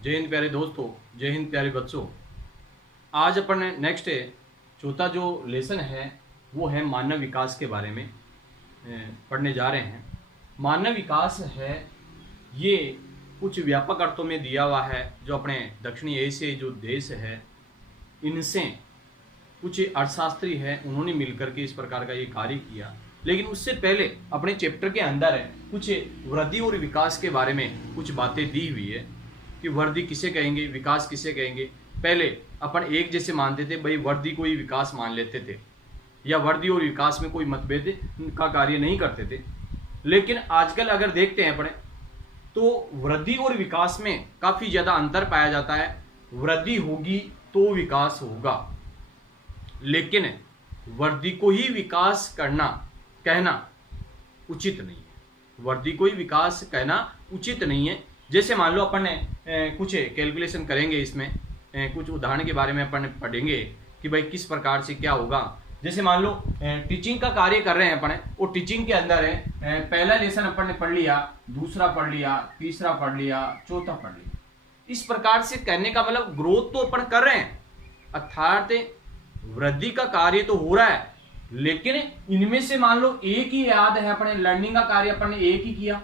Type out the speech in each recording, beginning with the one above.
जय हिंद प्यारे दोस्तों, जय हिंद प्यारे बच्चों। आज अपन नेक्स्ट चौथा जो लेसन है वो है मानव विकास के बारे में पढ़ने जा रहे हैं। मानव विकास है ये कुछ व्यापक अर्थों में दिया हुआ है, जो अपने दक्षिणी एशियाई जो देश है इनसे कुछ अर्थशास्त्री हैं, उन्होंने मिलकर के इस प्रकार का ये कार्य किया। लेकिन उससे पहले अपने चैप्टर के अंदर है कुछ वृद्धि और विकास के बारे में कुछ बातें दी हुई है कि वृद्धि किसे कहेंगे, विकास किसे कहेंगे। पहले अपन एक जैसे मानते थे, भाई वृद्धि को ही विकास मान लेते थे या वृद्धि और विकास में कोई मतभेद का कार्य नहीं करते थे। लेकिन आजकल अगर देखते हैं अपने तो वृद्धि और विकास में काफी ज्यादा अंतर पाया जाता है। वृद्धि होगी तो विकास होगा, लेकिन वृद्धि को ही विकास कहना उचित नहीं है। वृद्धि को ही विकास कहना उचित नहीं है। जैसे मान लो अपन कुछ कैलकुलेशन करेंगे, इसमें कुछ उदाहरण के बारे में अपन पढ़ेंगे कि भाई किस प्रकार से क्या होगा। जैसे मान लो टीचिंग का कार्य कर रहे हैं अपन, और टीचिंग के अंदर है पहला लेसन अपन ने पढ़ लिया, दूसरा पढ़ लिया, तीसरा पढ़ लिया, चौथा पढ़ लिया। इस प्रकार से करने का मतलब ग्रोथ तो अपन कर रहे हैं, अर्थात वृद्धि का कार्य तो हो रहा है, लेकिन इनमें से मान लो एक ही याद है, अपने लर्निंग का कार्य अपन ने एक ही किया।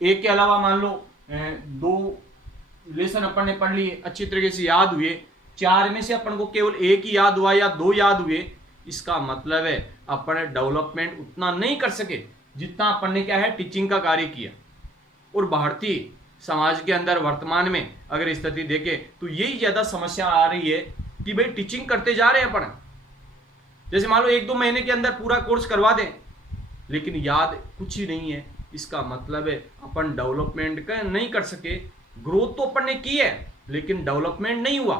एक के अलावा मान लो दो लेसन अपन ने पढ़ लिए, अच्छी तरीके से याद हुए, चार में से अपन को केवल एक ही याद हुआ या दो याद हुए। इसका मतलब है अपन डेवलपमेंट उतना नहीं कर सके जितना अपन ने क्या है टीचिंग का कार्य किया। और भारतीय समाज के अंदर वर्तमान में अगर स्थिति देखें तो यही ज्यादा समस्या आ रही है कि भाई टीचिंग करते जा रहे हैं अपन, जैसे मान लो एक दो महीने के अंदर पूरा कोर्स करवा दें, लेकिन याद कुछ ही नहीं है। इसका मतलब है अपन डेवलपमेंट का नहीं कर सके। ग्रोथ तो अपन ने की है लेकिन डेवलपमेंट नहीं हुआ।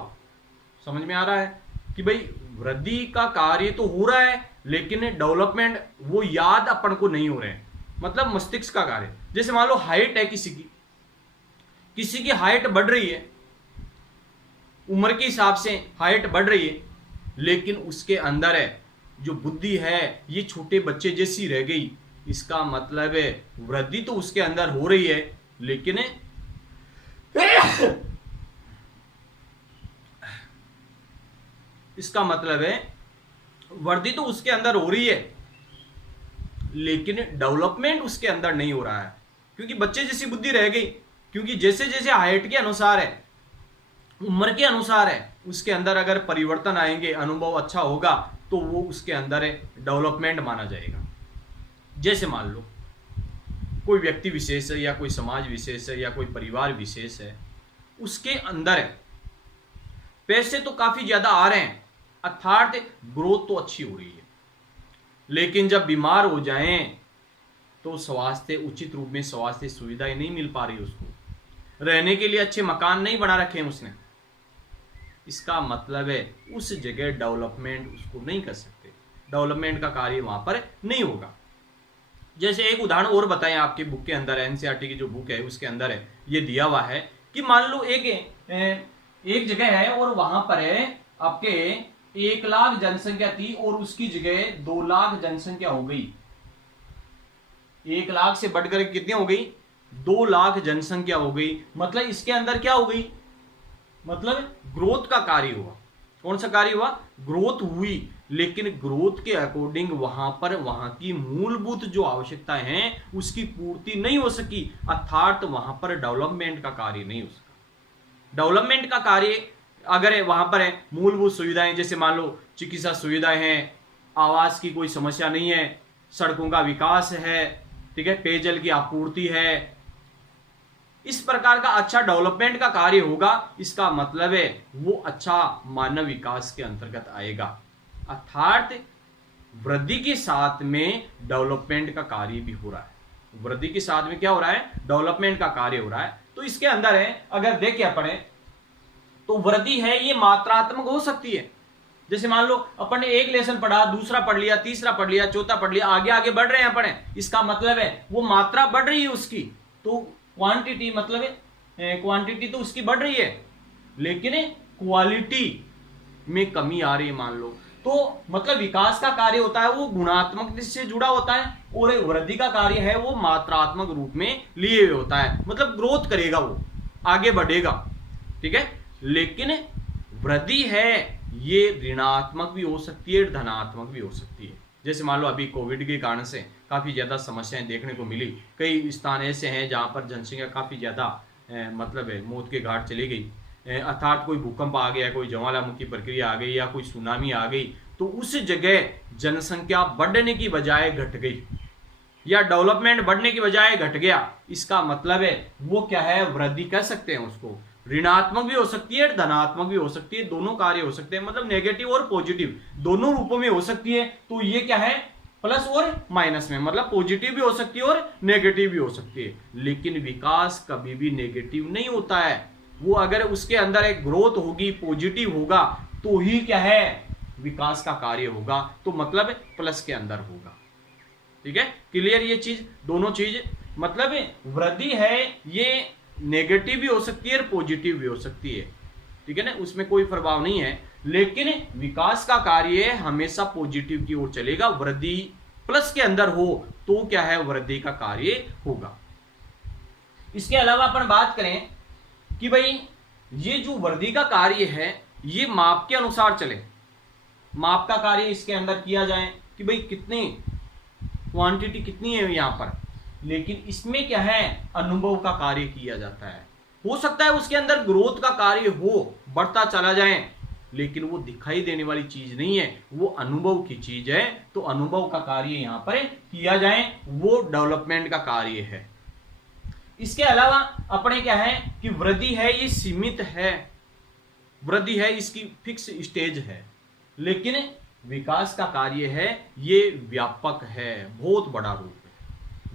समझ में आ रहा है कि भाई वृद्धि का कार्य तो हो रहा है, लेकिन डेवलपमेंट वो याद अपन को नहीं हो रहे हैं, मतलब मस्तिष्क का कार्य। जैसे मान लो हाइट है किसी की हाइट बढ़ रही है, उम्र के हिसाब से हाइट बढ़ रही है, लेकिन उसके अंदर है जो बुद्धि है ये छोटे बच्चे जैसी रह गई। इसका मतलब है वृद्धि तो उसके अंदर हो रही है, लेकिन इसका मतलब है वृद्धि तो उसके अंदर हो रही है, लेकिन डेवलपमेंट उसके अंदर नहीं हो रहा है, क्योंकि बच्चे जैसी बुद्धि रह गई। क्योंकि जैसे जैसे हाइट के अनुसार है, उम्र के अनुसार है, उसके अंदर अगर परिवर्तन आएंगे, अनुभव अच्छा होगा, तो वो उसके अंदर डेवलपमेंट माना जाएगा। जैसे मान लो कोई व्यक्ति विशेष है या कोई समाज विशेष है या कोई परिवार विशेष है, उसके अंदर पैसे तो काफी ज्यादा आ रहे हैं, अर्थात ग्रोथ तो अच्छी हो रही है, लेकिन जब बीमार हो जाएं तो स्वास्थ्य उचित रूप में स्वास्थ्य सुविधाएं नहीं मिल पा रही, उसको रहने के लिए अच्छे मकान नहीं बना रखे हैं उसने। इसका मतलब है उस जगह डेवलपमेंट उसको नहीं कर सकते, डेवलपमेंट का कार्य वहां पर नहीं होगा। जैसे एक उदाहरण और बताएं, आपके बुक के अंदर एनसीईआरटी की जो बुक है उसके अंदर है ये दिया हुआ है कि मान लो एक जगह है और वहां पर है आपके 1 लाख जनसंख्या थी और उसकी जगह 2 लाख जनसंख्या हो गई। 1 लाख से बढ़कर कितनी हो गई? 2 लाख जनसंख्या हो गई। मतलब इसके अंदर क्या हो गई? मतलब ग्रोथ का कार्य हुआ। कौन सा कार्य हुआ? ग्रोथ हुई, लेकिन ग्रोथ के अकॉर्डिंग वहां पर वहां की मूलभूत जो आवश्यकताएं हैं उसकी पूर्ति नहीं हो सकी, अर्थात वहां पर डेवलपमेंट का कार्य नहीं हो सका। डेवलपमेंट का कार्य अगर वहां पर है मूलभूत सुविधाएं, जैसे मान लो चिकित्सा सुविधाएं हैं, आवास की कोई समस्या नहीं है, सड़कों का विकास है, ठीक है, पेयजल की आपूर्ति है, इस प्रकार का अच्छा डेवलपमेंट का कार्य होगा। इसका मतलब है वो अच्छा मानव विकास के अंतर्गत आएगा, अर्थात वृद्धि के साथ में डेवलपमेंट का कार्य भी हो रहा है। वृद्धि के साथ में क्या हो रहा है? डेवलपमेंट का कार्य हो रहा है। तो इसके अंदर है अगर देखें अपने तो वृद्धि है ये मात्रात्मक हो सकती है। जैसे मान लो अपन ने एक लेसन पढ़ा, दूसरा पढ़ लिया, तीसरा पढ़ लिया, चौथा पढ़ लिया, आगे आगे बढ़ रहे हैं अपन, इसका मतलब है वो मात्रा बढ़ रही है उसकी, तो क्वांटिटी मतलब क्वांटिटी तो उसकी बढ़ रही है, लेकिन क्वालिटी में कमी आ रही है मान लो। तो मतलब विकास का कार्य होता है वो गुणात्मक से जुड़ा होता है, और वृद्धि का कार्य है वो मात्रात्मक रूप में लिए हुए होता है, मतलब ग्रोथ करेगा वो। आगे बढ़ेगा, ठीक है। लेकिन वृद्धि है ये ऋणात्मक भी हो सकती है, धनात्मक भी हो सकती है। जैसे मान लो अभी कोविड के कारण से काफ़ी ज़्यादा समस्याएं देखने को मिली, कई स्थान ऐसे हैं जहाँ पर जनसंख्या काफ़ी ज़्यादा मतलब है मौत के घाट चली गई, अर्थात कोई भूकंप आ गया, कोई ज्वालामुखी प्रक्रिया आ गई या कोई सुनामी आ गई, तो उस जगह जनसंख्या बढ़ने की बजाय घट गई या डेवलपमेंट बढ़ने की बजाय घट गया। इसका मतलब है वो क्या है, वृद्धि कह सकते हैं उसको। ऋणात्मक भी हो सकती है, धनात्मक भी हो सकती है, दोनों कार्य हो सकते हैं, मतलब नेगेटिव और पॉजिटिव दोनों रूपों में हो सकती है। तो ये क्या है, प्लस और माइनस में, मतलब पॉजिटिव भी हो सकती है और नेगेटिव भी हो सकती है। लेकिन विकास कभी भी नेगेटिव नहीं होता है। वो अगर उसके अंदर एक ग्रोथ होगी, पॉजिटिव होगा, तो ही क्या है, विकास का कार्य होगा। तो मतलब प्लस के अंदर होगा, ठीक है। क्लियर ये चीज, दोनों चीज, मतलब वृद्धि है ये नेगेटिव भी हो सकती है और पॉजिटिव भी हो सकती है, ठीक है ना, उसमें कोई प्रभाव नहीं है। लेकिन विकास का कार्य हमेशा पॉजिटिव की ओर चलेगा। वृद्धि प्लस के अंदर हो तो क्या है, वृद्धि का कार्य होगा। इसके अलावा अपन बात करें कि भाई ये जो वृद्धि का कार्य है ये माप के अनुसार चले। माप का कार्य इसके अंदर किया जाए कि भाई कितनी क्वांटिटी कितनी है यहां पर, लेकिन इसमें क्या है, अनुभव का कार्य किया जाता है। हो सकता है उसके अंदर ग्रोथ का कार्य हो, बढ़ता चला जाए, लेकिन वो दिखाई देने वाली चीज नहीं है, वो अनुभव की चीज है। तो अनुभव का कार्य यहां पर किया जाए, वो डेवलपमेंट का कार्य है। इसके अलावा अपने क्या है कि वृद्धि है ये सीमित है, वृद्धि है इसकी फिक्स स्टेज है, लेकिन विकास का कार्य है ये व्यापक है, बहुत बड़ा रूप है।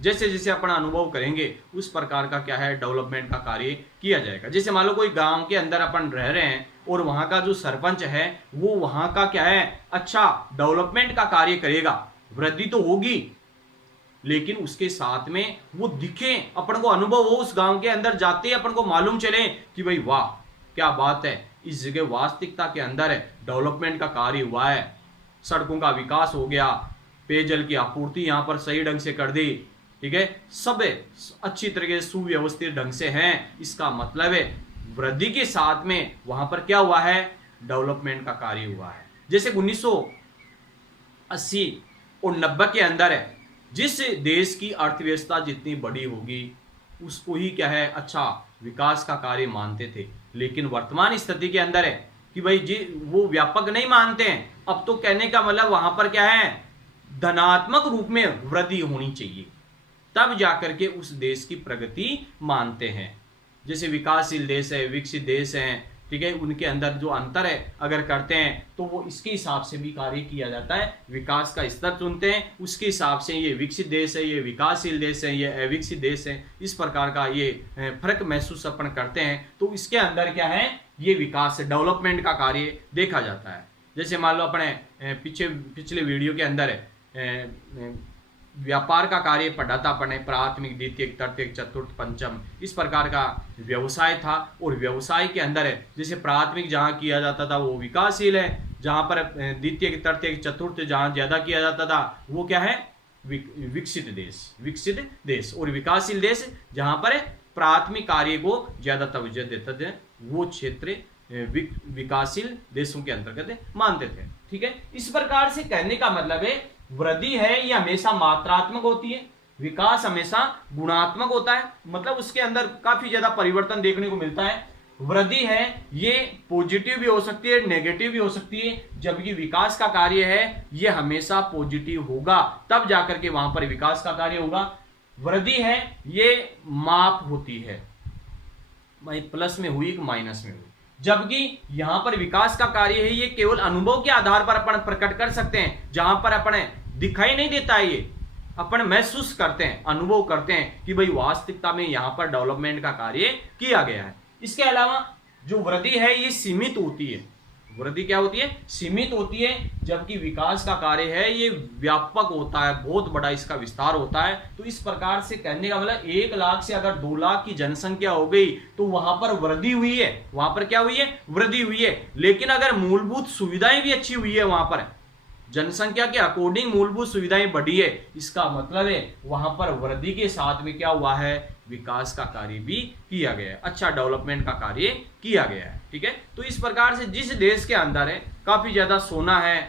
जैसे जैसे अपन अनुभव करेंगे उस प्रकार का क्या है, डेवलपमेंट का कार्य किया जाएगा। जैसे मान लो कोई गांव के अंदर अपन रह रहे हैं और वहां का जो सरपंच है वो वहां का क्या है, अच्छा डेवलपमेंट का कार्य करेगा, वृद्धि तो होगी, लेकिन उसके साथ में वो दिखे, अपन को अनुभव हो, उस गांव के अंदर जाते ही अपन को मालूम चले कि भाई वाह क्या बात है, इस जगह वास्तविकता के अंदर है डेवलपमेंट का कार्य हुआ है, सड़कों का विकास हो गया, पेयजल की आपूर्ति यहां पर सही ढंग से कर दी, ठीक है, सब अच्छी तरीके से सुव्यवस्थित ढंग से हैं। इसका मतलब है वृद्धि के साथ में वहां पर क्या हुआ है, डेवलपमेंट का कार्य हुआ है। जैसे 1980 और 90 के अंदर है, जिस देश की अर्थव्यवस्था जितनी बड़ी होगी उसको ही क्या है, अच्छा विकास का कार्य मानते थे। लेकिन वर्तमान स्थिति के अंदर है कि भाई जी वो व्यापक नहीं मानते हैं। अब तो कहने का मतलब वहां पर क्या है, धनात्मक रूप में वृद्धि होनी चाहिए, तब जाकर के उस देश की प्रगति मानते हैं। जैसे विकासशील देश है, विकसित देश है, ठीक है, उनके अंदर जो अंतर है अगर करते हैं तो वो इसके हिसाब से भी कार्य किया जाता है। विकास का स्तर चुनते हैं, उसके हिसाब से ये विकसित देश है, ये विकासशील देश है, ये अविकसित देश है, इस प्रकार का ये फर्क महसूस अपन करते हैं। तो इसके अंदर क्या है, ये विकास डेवलपमेंट का कार्य देखा जाता है। जैसे मान लो अपने पिछले वीडियो के अंदर व्यापार का कार्य पढ़ा था अपने, प्राथमिक, द्वितीयक, तृतीयक, चतुर्थ, पंचम, इस प्रकार का व्यवसाय था। और व्यवसाय के अंदर है जैसे प्राथमिक जहां किया जाता था वो विकासशील है, जहां पर द्वितीयक, तृतीयक, चतुर्थ जहां ज्यादा किया जाता था वो क्या है, विकसित देश। और विकासशील देश जहां पर प्राथमिक कार्य को ज्यादा तवज्जो देते थे वो क्षेत्र विकासशील देशों के अंतर्गत मानते थे, ठीक है। इस प्रकार से कहने का मतलब है वृद्धि है ये हमेशा मात्रात्मक होती है, विकास हमेशा गुणात्मक होता है, मतलब उसके अंदर काफी ज्यादा परिवर्तन देखने को मिलता है। वृद्धि है ये पॉजिटिव भी हो सकती है, नेगेटिव भी हो सकती है, जबकि विकास का कार्य है ये हमेशा पॉजिटिव होगा, तब जाकर के वहां पर विकास का कार्य होगा। वृद्धि है ये माप होती है, भाई प्लस में हुई कि माइनस में हुई, जबकि यहां पर विकास का कार्य है ये केवल अनुभव के आधार पर अपन प्रकट कर सकते हैं, जहां पर अपन दिखाई नहीं देता है, ये अपन महसूस करते हैं, अनुभव करते हैं कि भाई वास्तविकता में यहां पर डेवलपमेंट का कार्य किया गया है। इसके अलावा जो वृद्धि है ये सीमित होती है, वृद्धि क्या होती है, सीमित होती है, जबकि विकास का कार्य है ये व्यापक होता है, बहुत बड़ा इसका विस्तार होता है। तो इस प्रकार से कहने का मतलब 1 लाख से अगर 2 लाख की जनसंख्या हो गई तो वहां पर वृद्धि हुई है, वहां पर क्या हुई है, वृद्धि हुई है। लेकिन अगर मूलभूत सुविधाएं भी अच्छी हुई है वहां पर, जनसंख्या के अकॉर्डिंग मूलभूत सुविधाएं बढ़ी है, इसका मतलब है वहां पर वृद्धि के साथ में क्या हुआ है, विकास का कार्य भी किया गया है, अच्छा डेवलपमेंट का कार्य किया गया है। ठीक है, तो इस प्रकार से जिस देश के अंदर है काफी ज्यादा सोना है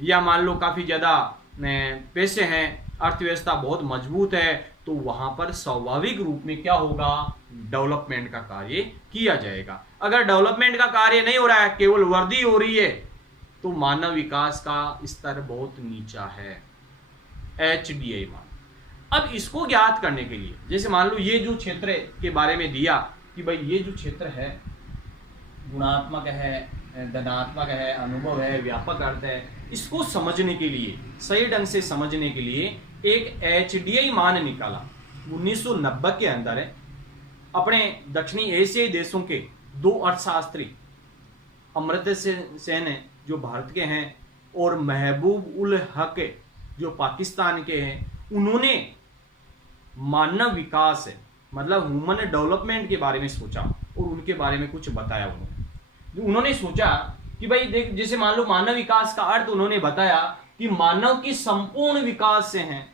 या मान लो काफी ज्यादा पैसे हैं, अर्थव्यवस्था बहुत मजबूत है, तो वहां पर स्वाभाविक रूप में क्या होगा, डेवलपमेंट का कार्य किया जाएगा। अगर डेवलपमेंट का कार्य नहीं हो रहा है, केवल वृद्धि हो रही है, तो मानव विकास का स्तर बहुत नीचा है, HDI मान। अब इसको ज्ञात करने के लिए, जैसे मान लो ये जो क्षेत्र के बारे में दिया कि भाई ये जो क्षेत्र है गुणात्मक है, धनात्मक है, अनुभव है, व्यापक अर्थ है, इसको समझने के लिए, सही ढंग से समझने के लिए एक HDI मान निकाला 1990 के अंदर है। अपने दक्षिणी एशियाई देशों के 2 अर्थशास्त्री अमर्त्य सेन है जो भारत के हैं और महबूब उल हक जो पाकिस्तान के हैं, उन्होंने मानव विकास है मतलब ह्यूमन डेवलपमेंट के बारे में सोचा और उनके बारे में कुछ बताया। उन्होंने सोचा कि भाई देख, जैसे मान लो मानव विकास का अर्थ उन्होंने बताया कि मानव की संपूर्ण विकास से है।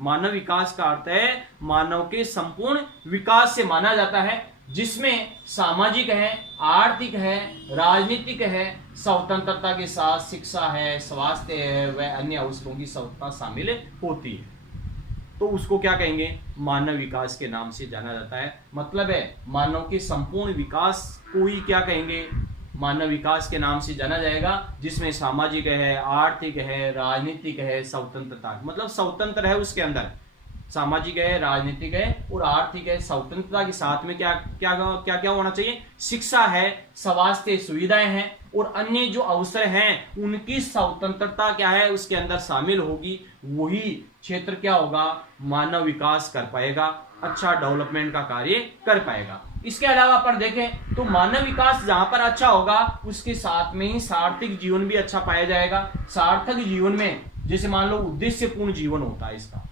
मानव विकास का अर्थ है मानव के संपूर्ण विकास से माना जाता है, जिसमें सामाजिक है, आर्थिक है, राजनीतिक है, स्वतंत्रता के साथ शिक्षा है, स्वास्थ्य है, वह अन्य अवसरों की स्वतंत्रता शामिल होती है। तो उसको क्या कहेंगे, मानव विकास के नाम से जाना जाता है। मतलब है मानव के संपूर्ण विकास को ही क्या कहेंगे, मानव विकास के नाम से जाना जाएगा, जिसमें सामाजिक है, आर्थिक है, राजनीतिक है, स्वतंत्रता, मतलब स्वतंत्र है, उसके अंदर सामाजिक है, राजनीतिक है और आर्थिक है। स्वतंत्रता के साथ में क्या क्या क्या क्या होना चाहिए, शिक्षा है, स्वास्थ्य सुविधाएं हैं और अन्य जो अवसर हैं उनकी स्वतंत्रता क्या है उसके अंदर शामिल होगी। वही क्षेत्र क्या होगा, मानव विकास कर पाएगा, अच्छा डेवलपमेंट का कार्य कर पाएगा। इसके अलावा अपन देखें तो मानव विकास जहां पर अच्छा होगा उसके साथ में ही सार्थक जीवन भी अच्छा पाया जाएगा। सार्थक जीवन में जैसे मान लो उद्देश्यपूर्ण जीवन होता है, इसका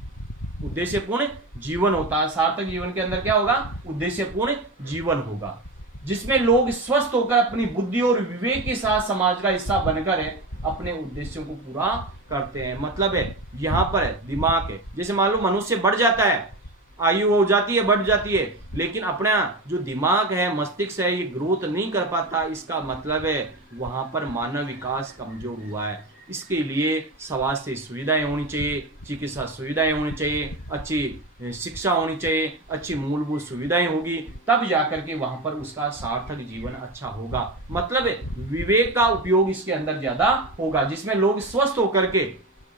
उद्देश्यपूर्ण जीवन होता है। सार्थक जीवन के अंदर क्या होगा, उद्देश्यपूर्ण जीवन होगा, जिसमें लोग स्वस्थ होकर अपनी बुद्धि और विवेक के साथ समाज का हिस्सा बनकर अपने उद्देश्यों को पूरा करते हैं। मतलब है यहाँ पर दिमाग है, जैसे मान लो मनुष्य बढ़ जाता है, आयु हो जाती है, बढ़ जाती है, लेकिन अपना जो दिमाग है, मस्तिष्क है, ये ग्रोथ नहीं कर पाता। इसका मतलब है वहां पर मानव विकास कमजोर हुआ है। इसके लिए स्वास्थ्य सुविधाएं होनी चाहिए, चिकित्सा सुविधाएं होनी चाहिए, अच्छी शिक्षा होनी चाहिए, अच्छी मूलभूत सुविधाएं होगी, तब जाकर के वहां पर उसका सार्थक जीवन अच्छा होगा। मतलब विवेक का उपयोग इसके अंदर ज्यादा होगा, जिसमें लोग स्वस्थ होकर के,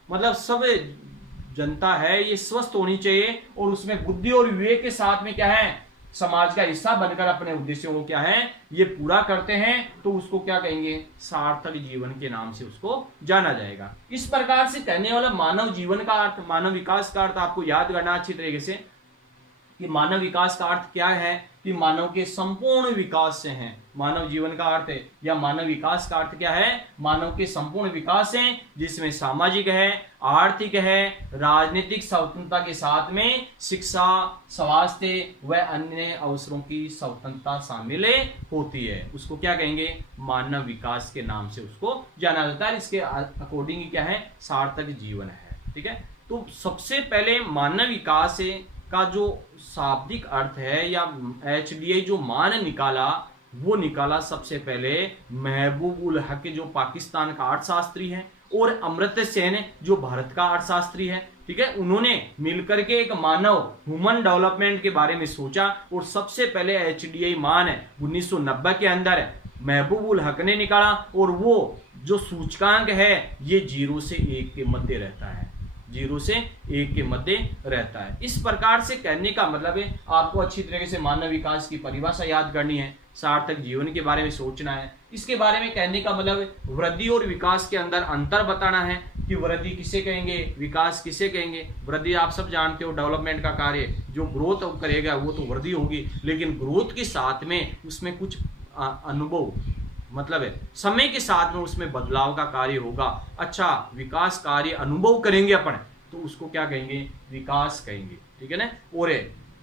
मतलब सब जनता है ये स्वस्थ होनी चाहिए और उसमें बुद्धि और विवेक के साथ में क्या है, समाज का हिस्सा बनकर अपने उद्देश्यों को क्या है ये पूरा करते हैं, तो उसको क्या कहेंगे, सार्थक जीवन के नाम से उसको जाना जाएगा। इस प्रकार से कहने वाला मानव जीवन का अर्थ, मानव विकास का अर्थ आपको याद करना अच्छी तरीके से कि मानव विकास का अर्थ क्या है, कि मानव के संपूर्ण विकास से है। मानव जीवन का अर्थ है या मानव विकास का अर्थ क्या है, मानव के संपूर्ण विकास है, जिसमें सामाजिक है, आर्थिक है, राजनीतिक स्वतंत्रता के साथ में शिक्षा, स्वास्थ्य व अन्य अवसरों की स्वतंत्रता शामिल होती है। उसको क्या कहेंगे, मानव विकास के नाम से उसको जाना जाता है। इसके अकॉर्डिंग क्या है, सार्थक जीवन है। ठीक है, तो सबसे पहले मानव विकास का जो शाब्दिक अर्थ है या HDI जो मान निकाला, वो निकाला सबसे पहले महबूब उल हक जो पाकिस्तान का अर्थशास्त्री है और अमर्त्य सेन जो भारत का अर्थशास्त्री है। ठीक है, उन्होंने मिलकर के एक मानव ह्यूमन डेवलपमेंट के बारे में सोचा और सबसे पहले HDI मान 1990 के अंदर महबूब उल हक ने निकाला और वो जो सूचकांक है ये 0 से 1 के मध्य रहता है, 0 से 1 के मध्य रहता है। इस प्रकार से कहने का मतलब है आपको अच्छी तरीके से मानव विकास की परिभाषा याद करनी है, सार्थक जीवन के बारे में सोचना है। इसके बारे में कहने का मतलब वृद्धि और विकास के अंदर अंतर बताना है कि वृद्धि किसे कहेंगे, विकास किसे कहेंगे। वृद्धि आप सब जानते हो, डेवलपमेंट का कार्य जो ग्रोथ करेगा वो तो वृद्धि होगी, लेकिन ग्रोथ के साथ में उसमें कुछ अनुभव, मतलब है समय के साथ में उसमें बदलाव का कार्य होगा। अच्छा विकास कार्य अनुभव करेंगे अपन, तो उसको क्या कहेंगे, विकास कहेंगे। ठीक है ना। और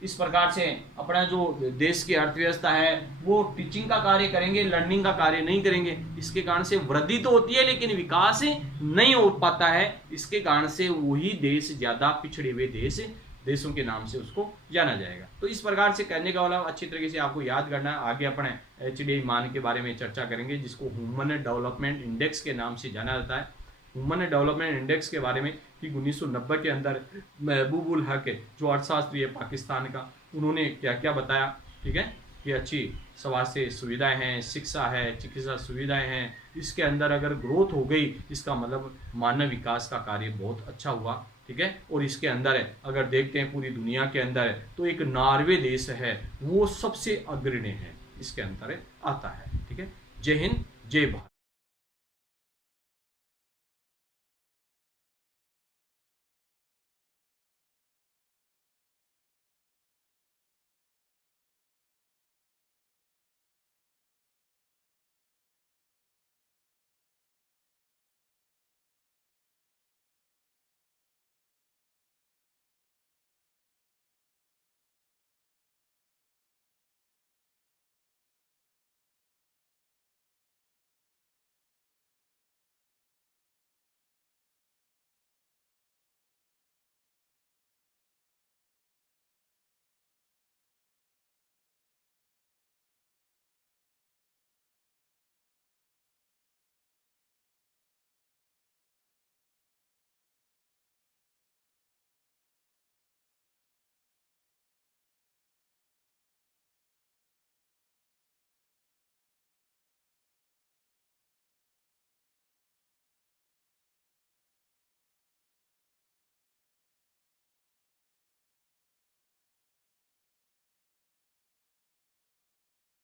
इस प्रकार से अपना जो देश की अर्थव्यवस्था है वो टीचिंग का कार्य करेंगे, लर्निंग का कार्य नहीं करेंगे। इसके कारण से वृद्धि तो होती है लेकिन विकास नहीं हो पाता है। इसके कारण से वही देश ज्यादा पिछड़े हुए देशों के नाम से उसको जाना जाएगा। तो इस प्रकार से करने का वाला अच्छी तरीके से आपको याद करना है। आगे अपने HDI मान के बारे में चर्चा करेंगे, जिसको ह्यूमन डेवलपमेंट इंडेक्स के नाम से जाना जाता है। ह्यूमन डेवलपमेंट इंडेक्स के बारे में कि 1990 के अंदर महबूब उल हक जो अर्थशास्त्री है पाकिस्तान का, उन्होंने क्या क्या बताया, ठीक है, कि अच्छी स्वास्थ्य सुविधाएं हैं, शिक्षा है, चिकित्सा सुविधाएं हैं, इसके अंदर अगर ग्रोथ हो गई इसका मतलब मानव विकास का कार्य बहुत अच्छा हुआ, ठीक है। और इसके अंदर है अगर देखते हैं पूरी दुनिया के अंदर है तो एक नॉर्वे देश है वो सबसे अग्रणी है, इसके अंदर आता है, ठीक है। जय हिंद, जय भारत।